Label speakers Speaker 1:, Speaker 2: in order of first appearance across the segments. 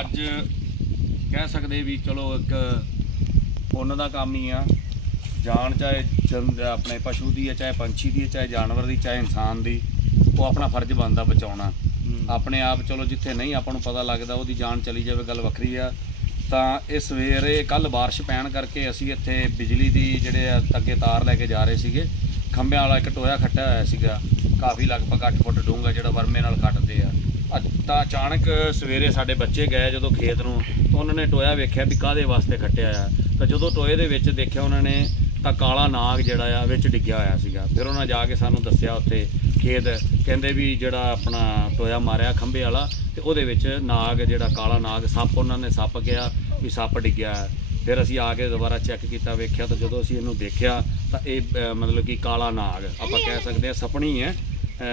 Speaker 1: ਅੱਜ ਕਹਿ ਸਕਦੇ ਵੀ ਚਲੋ ਇੱਕ ਪੁੰਨ ਦਾ ਕੰਮ ਹੀ ਆ। ਜਾਨ ਚਾਹੇ ਆਪਣੇ ਪਸ਼ੂ ਦੀ ਹੈ ਚਾਹੇ ਪੰਛੀ ਦੀ ਹੈ ਚਾਹੇ ਜਾਨਵਰ ਦੀ ਚਾਹੇ ਇਨਸਾਨ ਦੀ ਉਹ ਆਪਣਾ ਫਰਜ਼ ਬਣਦਾ ਬਚਾਉਣਾ। ਆਪਣੇ ਆਪ ਚਲੋ ਜਿੱਥੇ ਨਹੀਂ ਆਪਾਂ ਨੂੰ ਪਤਾ ਲੱਗਦਾ ਉਹਦੀ ਜਾਨ ਚਲੀ ਜਾਵੇ ਗੱਲ ਵੱਖਰੀ ਆ। ਤਾਂ ਇਹ ਸਵੇਰੇ ਕੱਲ ਬਾਰਿਸ਼ ਪੈਣ ਕਰਕੇ ਅਸੀਂ ਇੱਥੇ ਬਿਜਲੀ ਦੀ ਜਿਹੜੇ ਆ ਅੱਗੇ ਤਾਰ ਲੈ ਕੇ ਜਾ ਰਹੇ ਸੀਗੇ। ਖੰਭਿਆਂ ਵਾਲਾ ਇੱਕ ਟੋਇਆ ਖੱਟਿਆ ਹੋਇਆ ਸੀਗਾ। ਕਾਫੀ ਲਗਭਗ 8 ਫੁੱਟ ਡੂੰਘਾ ਜਿਹੜਾ ਵਰਮੇ ਨਾਲ ਕੱਟਦੇ ਆ। ਅੱਜ ਤਾਂ ਅਚਾਨਕ ਸਵੇਰੇ ਸਾਡੇ ਬੱਚੇ ਗਏ ਜਦੋਂ ਖੇਤ ਨੂੰ, ਤਾਂ ਉਹਨਾਂ ਨੇ ਟੋਇਆ ਵੇਖਿਆ ਵੀ ਕਾਦੇ ਵਾਸਤੇ ਖੱਟਿਆ ਆ। ਤਾਂ ਜਦੋਂ ਟੋਏ ਦੇ ਵਿੱਚ ਦੇਖਿਆ ਉਹਨਾਂ ਨੇ ਤਾਂ ਕਾਲਾ ਨਾਗ ਜਿਹੜਾ ਆ, ਵਿੱਚ ਡਿੱਗਿਆ ਹੋਇਆ ਸੀਗਾ। ਫਿਰ ਉਹਨਾਂ ਜਾ ਕੇ ਸਾਨੂੰ ਦੱਸਿਆ ਉੱਥੇ ਖੇਤ, ਕਹਿੰਦੇ ਵੀ ਜਿਹੜਾ ਆਪਣਾ ਟੋਇਆ ਮਾਰਿਆ ਖੰਭੇ ਵਾਲਾ, ਤੇ ਉਹਦੇ ਵਿੱਚ ਨਾਗ, ਜਿਹੜਾ ਕਾਲਾ ਨਾਗ, ਸੱਪ ਉਹਨਾਂ ਨੇ ਸੱਪ ਕਿਹਾ ਵੀ ਸੱਪ ਡਿੱਗਿਆ। ਫਿਰ ਅਸੀਂ ਆ ਕੇ ਦੁਬਾਰਾ ਚੈੱਕ ਕੀਤਾ, ਵੇਖਿਆ ਤਾਂ ਜਦੋਂ ਅਸੀਂ ਇਹਨੂੰ ਦੇਖਿਆ ਤਾਂ ਇਹ ਮਤਲਬ ਕਿ ਕਾਲਾ ਨਾਗ, ਆਪਾਂ ਕਹਿ ਸਕਦੇ ਹਾਂ ਸਪਣੀ ਹੈ।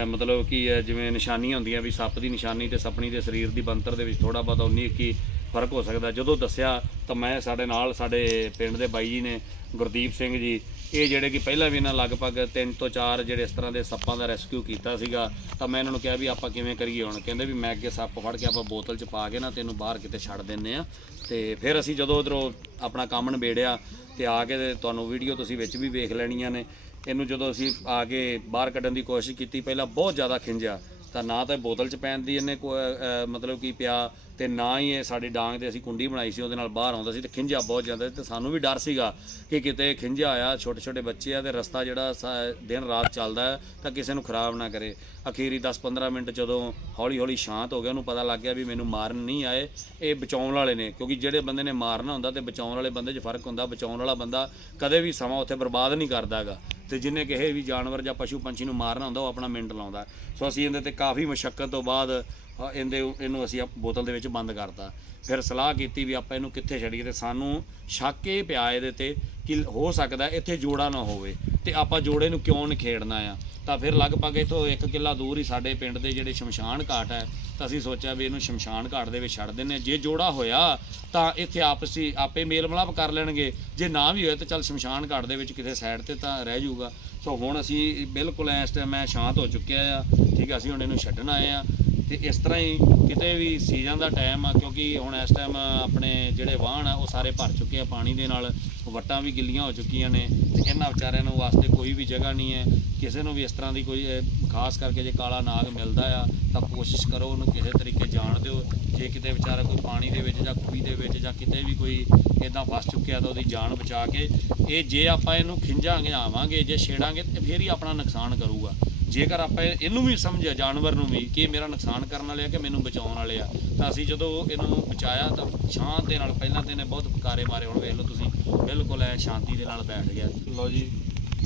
Speaker 1: ਮਤਲਬ ਕਿ ਅਹ, ਜਿਵੇਂ ਨਿਸ਼ਾਨੀਆਂ ਹੁੰਦੀਆਂ ਵੀ ਸੱਪ ਦੀ ਨਿਸ਼ਾਨੀ ਤੇ ਸੱਪਣੀ ਦੇ ਸਰੀਰ ਦੀ ਬੰਤਰ ਦੇ ਵਿੱਚ ਥੋੜਾ ਬਹੁਤਾ ਉਨੀ ਕੀ ਫ਼ਰਕ ਹੋ ਸਕਦਾ। ਜਦੋਂ ਦੱਸਿਆ ਤਾਂ ਮੈਂ ਸਾਡੇ ਨਾਲ ਸਾਡੇ ਪਿੰਡ ਦੇ ਬਾਈ ਜੀ ਨੇ ਗੁਰਦੀਪ ਸਿੰਘ ਜੀ ਇਹ ਜਿਹੜੇ ਕਿ ਪਹਿਲਾਂ ਵੀ ਇਹਨਾਂ ਲਗਭਗ 3 ਤੋਂ 4 ਜਿਹੜੇ ਇਸ ਤਰ੍ਹਾਂ ਦੇ ਸੱਪਾਂ ਦਾ ਰੈਸਕਿਊ ਕੀਤਾ ਸੀਗਾ ਤਾਂ ਮੈਂ ਇਹਨਾਂ ਨੂੰ ਕਿਹਾ ਵੀ ਆਪਾਂ ਕਿਵੇਂ ਕਰੀਏ ਹੁਣ? ਕਹਿੰਦੇ ਵੀ ਮੈਂ ਅੱਗੇ ਸੱਪ ਫੜ ਕੇ ਆਪਾਂ ਬੋਤਲ 'ਚ ਪਾ ਕੇ ਨਾ ਤੈਨੂੰ ਬਾਹਰ ਕਿਤੇ ਛੱਡ ਦਿੰਨੇ ਆ ਤੇ ਫਿਰ ਅਸੀਂ ਜਦੋਂ ਉਧਰੋਂ ਆਪਣਾ ਕੰਮ ਨਿਬੇੜਿਆ ਤੇ ਆ ਕੇ ਤੇ ਤੁਹਾਨੂੰ ਵੀਡੀਓ ਤੁਸੀਂ ਵਿੱਚ ਵੀ ਵੇਖ ਲੈਣੀਆਂ ਨੇ। ਇਹਨੂੰ ਜਦੋਂ ਅਸੀਂ ਆ ਕੇ ਬਾਹਰ ਕੱਢਣ ਦੀ ਕੋਸ਼ਿਸ਼ ਕੀਤੀ, ਪਹਿਲਾਂ ਬਹੁਤ ਜ਼ਿਆਦਾ ਖਿੰਜਿਆ ਤਾਂ ਨਾ ਤਾਂ ਇਹ ਬੋਤਲ 'ਚ ਪੈਣ ਦੀ ਇਹਨੇ ਕੋ- ਮਤਲਬ ਕਿ ਪਿਆ ਤੇ ਨਾ ਹੀ ਇਹ ਸਾਡੇ ਡਾਂਗ ਤੇ ਅਸੀਂ ਕੁੰਡੀ ਬਣਾਈ ਸੀ, ਉਹਦੇ ਨਾਲ ਬਾਹਰ ਆਉਂਦਾ ਸੀ ਤੇ ਖਿੰਜਿਆ ਬਹੁਤ ਜ਼ਿਆਦਾ ਤੇ ਸਾਨੂੰ ਵੀ ਡਰ ਸੀਗਾ ਕਿ ਕਿਤੇ ਖਿੰਜਿਆ ਆਇਆ ਛੋਟੇ ਛੋਟੇ ਬੱਚੇ ਆ ਤੇ ਰਸਤਾ ਜਿਹੜਾ ਸਾ- ਦਿਨ ਰਾਤ ਚੱਲਦਾ ਤਾਂ ਕਿਸੇ ਨੂੰ ਖਰਾਬ ਨਾ ਕਰੇ। ਅਖੀਰੀ 10-15 ਮਿੰਟ ਜਦੋਂ ਹੌਲੀ ਹੌਲੀ ਸ਼ਾਂਤ ਹੋ ਗਿਆ, ਉਹਨੂੰ ਪਤਾ ਲੱਗ ਗਿਆ ਵੀ ਮੈਨੂੰ ਮਾਰਨ ਨਹੀਂ ਆਏ। ਇਹ ਬਚਾਉਣ ਵਾਲੇ ਨੇ, ਕਿਉਂਕਿ ਜਿਹੜੇ ਬੰਦੇ ਨੇ ਮਾਰਨਾ ਹੁੰਦਾ ਤੇ ਬਚਾਉਣ ਵਾਲੇ ਬੰਦੇ 'ਚ ਫ਼ਰਕ ਹੁੰਦਾ। ਬਚਾਉਣ ਵਾਲਾ ਬੰਦਾ ਕਦੇ ਵੀ ਸਮਾਂ ਉੱਥੇ ਬਰਬਾਦ ਨਹੀਂ ਕਰਦਾਗਾ ਤੇ ਜਿਨੇ ਕਿਸੇ ਵੀ ਜਾਨਵਰ ਜਾਂ ਪਸ਼ੂ ਪੰਛੀ ਨੂੰ ਮਾਰਨਾ ਹੁੰਦਾ, ਉਹ ਆਪਣਾ ਮਿੰਟ ਲਾਉਂਦਾ। ਸੋ ਅਸੀਂ ਇਹਦੇ ਤੇ ਕਾਫੀ ਮੁਸ਼ਕਲ ਤੋਂ ਬਾਅਦ ਇਹਦੇ ਇਹਨੂੰ ਅਸੀਂ ਆਪ- ਬੋਤਲ ਦੇ ਵਿੱਚ ਬੰਦ ਕਰਤਾ। ਫਿਰ ਸਲਾਹ ਕੀਤੀ ਵੀ ਆਪਾਂ ਇਹਨੂੰ ਕਿੱਥੇ ਛੱਡੀਏ ਤੇ ਸਾਨੂੰ ਸ਼ੱਕ ਇਹ ਪਿਆ ਇਹਦੇ ਤੇ ਕਿ ਹੋ ਸਕਦਾ ਇੱਥੇ ਜੋੜਾ ਨਾ ਹੋਵੇ। ਤੇ ਆਪਾਂ ਜੋੜੇ ਨੂੰ ਕਿਉਂ ਨਿਖੇੜਨਾ ਆ? ਤਾਂ ਫਿਰ ਲਗਭਗ ਇਥੋਂ ਇੱਕ ਕਿੱਲਾ ਦੂਰ ਹੀ ਸਾਡੇ ਪਿੰਡ ਦੇ ਜਿਹੜੇ ਸ਼ਮਸ਼ਾਨ ਘਾਟ ਹੈ, ਤਾਂ ਅਸੀਂ ਸੋਚਿਆ ਵੀ ਇਹਨੂੰ ਸ਼ਮਸ਼ਾਨ ਘਾਟ ਦੇ ਵਿੱਚ ਛੱਡ ਦਿੰਨੇ ਹਾਂ। ਜੇ ਜੋੜਾ ਹੋਇਆ, ਤਾਂ ਇੱਥੇ ਆਪਸੀ ਆਪੇ ਮੇਲ ਮਿਲਾਪ ਕਰ ਲੈਣਗੇ। ਜੇ ਨਾ ਵੀ ਹੋਇਆ ਤਾਂ ਚੱਲ ਸ਼ਮਸ਼ਾਨ ਘਾਟ ਦੇ ਵਿੱਚ ਕਿਸੇ ਸਾਈਡ ਤੇ ਤਾਂ ਰਹਿ ਜਾਊਗਾ। ਸੋ ਹੁਣ ਅਸੀਂ ਬਿਲਕੁਲ ਇਸ ਟਾਈਮ ਮੈਂ ਸ਼ਾਂਤ ਹੋ ਚੁੱਕਿਆ ਆ। ਠੀਕ ਹੈ ਅਸੀਂ ਹੁਣ ਇਹਨੂੰ ਛੱਡਣ ਆਏ ਆ। ਤੇ ਇਸ ਤਰ੍ਹਾਂ ਹੀ ਕਿਤੇ ਵੀ ਸੀਜ਼ਨ ਦਾ ਟਾਈਮ ਆ, ਕਿਉਂਕਿ ਹੁਣ ਇਸ ਟਾਈਮ ਆਪਣੇ ਜਿਹੜੇ ਵਾਹਣ ਆ, ਉਹ ਸਾਰੇ ਭਰ ਚੁੱਕੇ ਆ ਪਾਣੀ ਦੇ ਨਾਲ, ਵੱਟਾਂ ਵੀ ਗਿੱਲੀਆਂ ਹੋ ਚੁੱਕੀਆਂ ਨੇ, ਤੇ ਇਹਨਾਂ ਵਿਚਾਰਿਆਂ ਨੂੰ ਵਾਸਤੇ ਕੋਈ ਵੀ ਜਗ੍ਹਾ ਨਹੀਂ ਹੈ। ਕਿਸੇ ਨੂੰ ਵੀ ਇਸ ਤਰ੍ਹਾਂ ਦੀ ਕੋਈ ਖਾਸ ਕਰਕੇ ਜੇ ਕਾਲਾ ਨਾਗ ਮਿਲਦਾ ਆ, ਤਾਂ ਕੋਸ਼ਿਸ਼ ਕਰੋ ਉਹਨੂੰ ਕਿਸੇ ਤਰੀਕੇ ਜਾਣ ਦਿਓ। ਜੇ ਕਿਤੇ ਵਿਚਾਰਾ ਕੋਈ ਪਾਣੀ ਦੇ ਵਿੱਚ ਜਾਂ ਖੂਹੀ ਦੇ ਵਿੱਚ ਜਾਂ ਕਿਤੇ ਵੀ ਕੋਈ ਇਦਾਂ ਫਸ ਚੁੱਕਿਆ ਤਾਂ ਉਹਦੀ ਜਾਨ ਬਚਾ ਕੇ, ਇਹ ਜੇ ਆਪਾਂ ਇਹਨੂੰ ਖਿੰਜਾਂਗੇ ਆਵਾਂਗੇ, ਜੇ ਛੇੜਾਂਗੇ, ਤੇ ਫੇਰ ਹੀ ਆਪਣਾ ਨੁਕਸਾਨ ਕਰੂਗਾ। ਜੇਕਰ ਆਪਾਂ ਇਹਨੂੰ ਵੀ ਸਮਝਿਆ ਜਾਨਵਰ ਨੂੰ ਵੀ ਕਿ ਮੇਰਾ ਨੁਕਸਾਨ ਕਰਨ ਵਾਲੇ ਆ ਕਿ ਮੈਨੂੰ ਬਚਾਉਣ ਵਾਲੇ ਆ ਤਾਂ ਅਸੀਂ ਜਦੋਂ ਇਹਨੂੰ ਬਚਾਇਆ ਤਾਂ ਛਾਂ ਦੇ ਨਾਲ ਪਹਿਲਾਂ ਤੇ ਇਹਨੇ ਬਹੁਤ ਪੁਕਾਰੇ ਮਾਰੇ ਹੁਣ ਵੇਖ ਲਓ ਤੁਸੀਂ ਬਿਲਕੁਲ ਐ ਸ਼ਾਂਤੀ ਦੇ ਨਾਲ ਬੈਠ ਗਿਆ। ਲਓ ਜੀ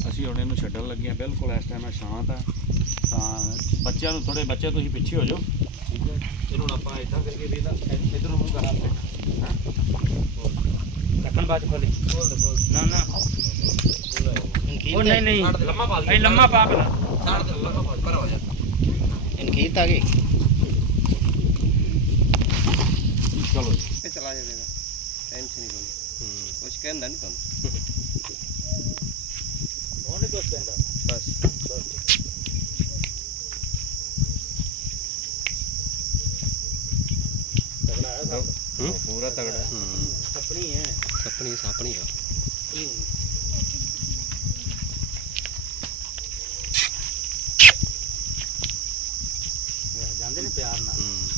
Speaker 1: ਅਸੀਂ ਹੁਣ ਇਹਨੂੰ ਛੱਡਣ ਲੱਗੇ ਆ ਬਿਲਕੁਲ ਇਸ ਟਾਈਮ ਸ਼ਾਂਤ ਆ। ਤਾਂ ਬੱਚਿਆਂ ਨੂੰ ਥੋੜੇ ਬੱਚੇ ਤੁਸੀਂ ਪਿੱਛੇ ਹੋ ਜਾਓ। ਠੀਕ ਹੈ ਇਹਨੂੰ ਆਪਾਂ ਇਦਾਂ ਕਰਕੇ ਵੀ ਇਹਦਾ ਇੱਧਰੋਂ ਮੂੰਹ ਕਰਾ ਪੈਣਾ ਹਾਂ?
Speaker 2: ਕੱਕਣ ਬਾਜ
Speaker 1: ਖੋਲੀ
Speaker 2: ਨਾ ਨਾ।
Speaker 1: ਉਹ
Speaker 2: ਨਹੀਂ ਨਹੀਂ
Speaker 1: ਲੰਮਾ ਪਾ
Speaker 2: ਪਹਿਲਾਂ। इनकी ईद आ
Speaker 1: गई चलो पे चला जाएगा टाइम से
Speaker 3: निकल कुछ कहन
Speaker 1: दा नहीं
Speaker 3: तुम ओने दोस्त कहन बस तगड़ा है पूरा तगड़ा है
Speaker 1: सपनी है सपनी
Speaker 3: सपनी
Speaker 1: है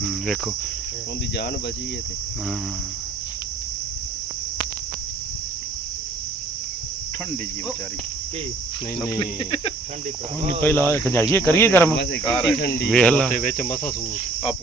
Speaker 1: ਹੂੰ ਵੇਖੋ।
Speaker 3: ਉਹਦੀ ਜਾਨ ਬਚੀ ਹੈ ਤੇ।
Speaker 1: ਹਾਂ।
Speaker 4: ਠੰਡੀ ਜੀ ਵਿਚਾਰੀ।
Speaker 1: ਕੀ?
Speaker 3: ਨਹੀਂ ਨਹੀਂ।
Speaker 1: ਠੰਡੀ
Speaker 4: ਪਹਿਲਾਂ ਇੱਕ ਜਾਈਏ ਕਰੀਏ ਗਰਮ।
Speaker 3: ਠੰਡੀ
Speaker 4: ਵੇਖ ਲਾ।
Speaker 3: ਤੇ ਵਿੱਚ ਮਸਾ ਸੂਤ।